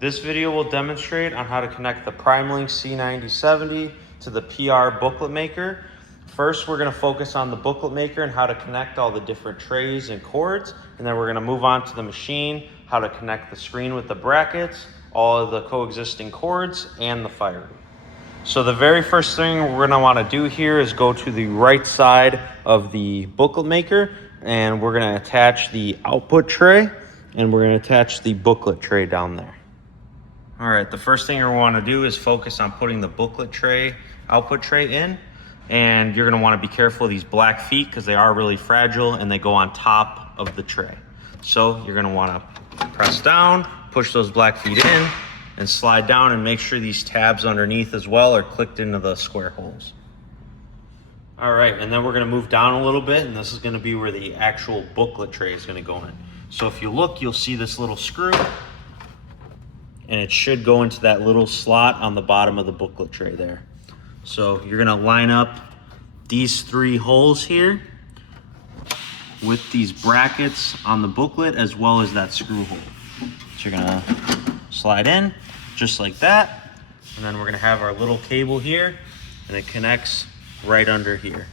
This video will demonstrate on how to connect the PrimeLink C9070 to the PR booklet maker. First, we're going to focus on the booklet maker and how to connect all the different trays and cords, and then we're going to move on to the machine, how to connect the screen with the brackets, all of the coexisting cords, and the fire. So the very first thing we're going to want to do here is go to the right side of the booklet maker, and we're going to attach the output tray, and we're going to attach the booklet tray down there. All right, the first thing you want to do is focus on putting the booklet tray, output tray in, and you're going to want to be careful of these black feet because they are really fragile and they go on top of the tray. So you're going to want to press down, push those black feet in, and slide down and make sure these tabs underneath as well are clicked into the square holes. All right, and then we're going to move down a little bit, and this is going to be where the actual booklet tray is going to go in. So if you look, you'll see this little screw, and it should go into that little slot on the bottom of the booklet tray there. So you're gonna line up these three holes here with these brackets on the booklet as well as that screw hole. So you're gonna slide in just like that, and then we're gonna have our little cable here, and it connects right under here.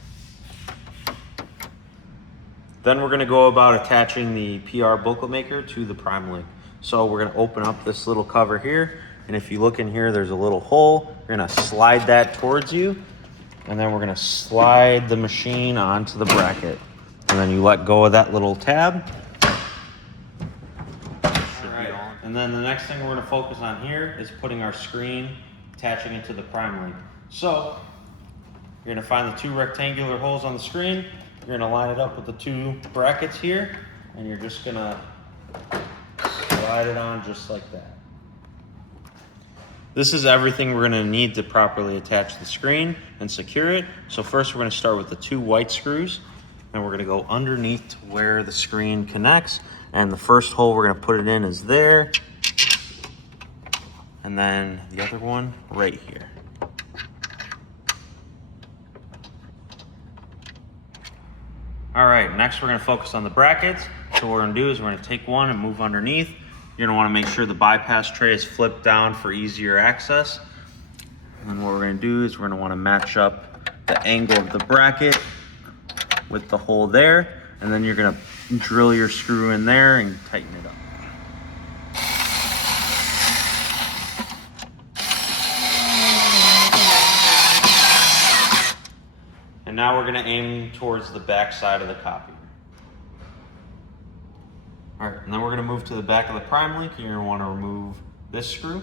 Then we're gonna go about attaching the PR booklet maker to the PrimeLink. So we're gonna open up this little cover here, and if you look in here, there's a little hole. You're gonna slide that towards you, and then we're gonna slide the machine onto the bracket. And then you let go of that little tab. All right. And then the next thing we're gonna focus on here is putting our screen, attaching it to the PrimeLink. So you're gonna find the two rectangular holes on the screen. You're gonna line it up with the two brackets here, and you're just gonna slide it on just like that. This is everything we're going to need to properly attach the screen and secure it. So first we're going to start with the two white screws, and we're going to go underneath to where the screen connects, and the first hole we're going to put it in is there, and then the other one right here. All right, next we're going to focus on the brackets. So what we're going to do is we're going to take one and move underneath. You're going to want to make sure the bypass tray is flipped down for easier access. And then what we're going to do is we're going to want to match up the angle of the bracket with the hole there. And then you're going to drill your screw in there and tighten it up. And now we're going to aim towards the back side of the copier. All right, and then we're gonna move to the back of the PrimeLink, and you're gonna wanna remove this screw,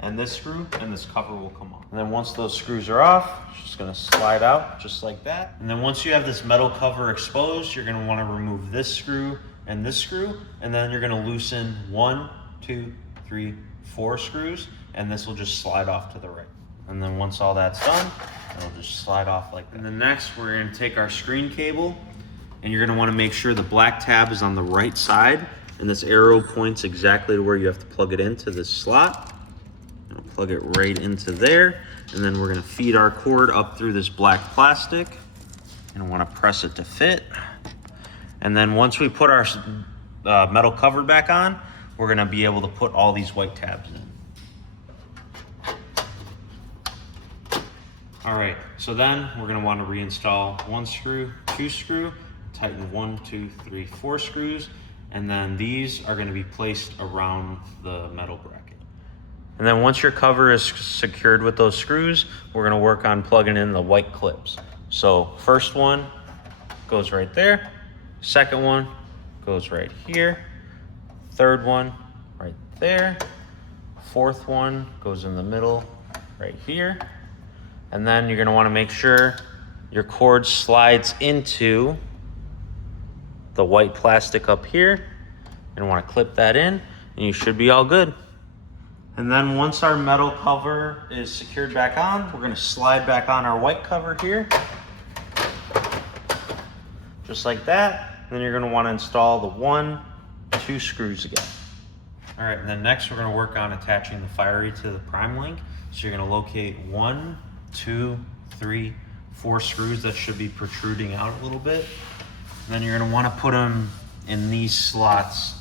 and this cover will come off. And then once those screws are off, it's just gonna slide out just like that. And then once you have this metal cover exposed, you're gonna wanna remove this screw, and then you're gonna loosen 1, 2, 3, 4 screws, and this will just slide off to the right. And then once all that's done, it'll just slide off like that. And then next, we're gonna take our screen cable, and you're gonna wanna make sure the black tab is on the right side, and this arrow points exactly to where you have to plug it into this slot. Plug it right into there, and then we're gonna feed our cord up through this black plastic, and wanna press it to fit. And then once we put our metal cover back on, we're gonna be able to put all these white tabs in. All right, so then we're gonna wanna reinstall 1 screw, 2 screw, tighten 1, 2, 3, 4 screws, and then these are going to be placed around the metal bracket. And then once your cover is secured with those screws, we're going to work on plugging in the white clips. So first one goes right there, second one goes right here, third one right there, fourth one goes in the middle right here, and then you're going to want to make sure your cord slides into the white plastic up here, and want to clip that in, and you should be all good. And then once our metal cover is secured back on, we're going to slide back on our white cover here, just like that. And then you're going to want to install the 1, 2 screws again. All right, and then next we're going to work on attaching the firey to the PrimeLink. So you're going to locate 1, 2, 3, 4 screws that should be protruding out a little bit. And then you're going to want to put them in these slots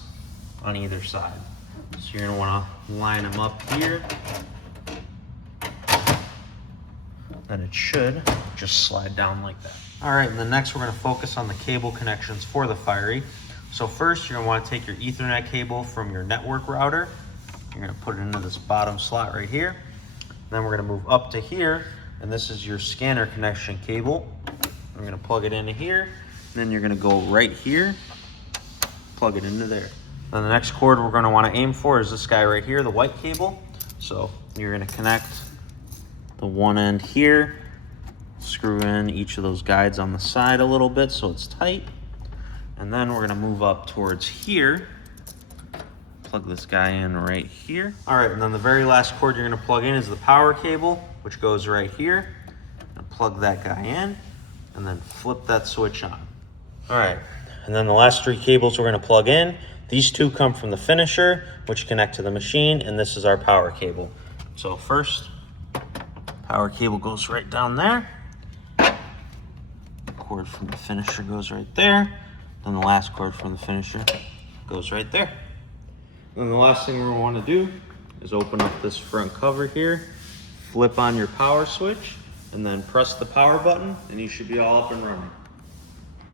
on either side. So you're gonna wanna line them up here. Then it should just slide down like that. All right, and then next we're gonna focus on the cable connections for the Fiery. So first you're gonna wanna take your Ethernet cable from your network router. You're gonna put it into this bottom slot right here. Then we're gonna move up to here, and this is your scanner connection cable. We're gonna plug it into here, and then you're gonna go right here, plug it into there. Then the next cord we're gonna wanna aim for is this guy right here, the white cable. So you're gonna connect the one end here, screw in each of those guides on the side a little bit so it's tight. And then we're gonna move up towards here, plug this guy in right here. All right, and then the very last cord you're gonna plug in is the power cable, which goes right here. And plug that guy in, and then flip that switch on. All right, and then the last three cables we're gonna plug in. These two come from the finisher, which connect to the machine, and this is our power cable. So first, power cable goes right down there. Cord from the finisher goes right there. Then the last cord from the finisher goes right there. Then the last thing we're gonna wanna do is open up this front cover here, flip on your power switch, and then press the power button, and you should be all up and running.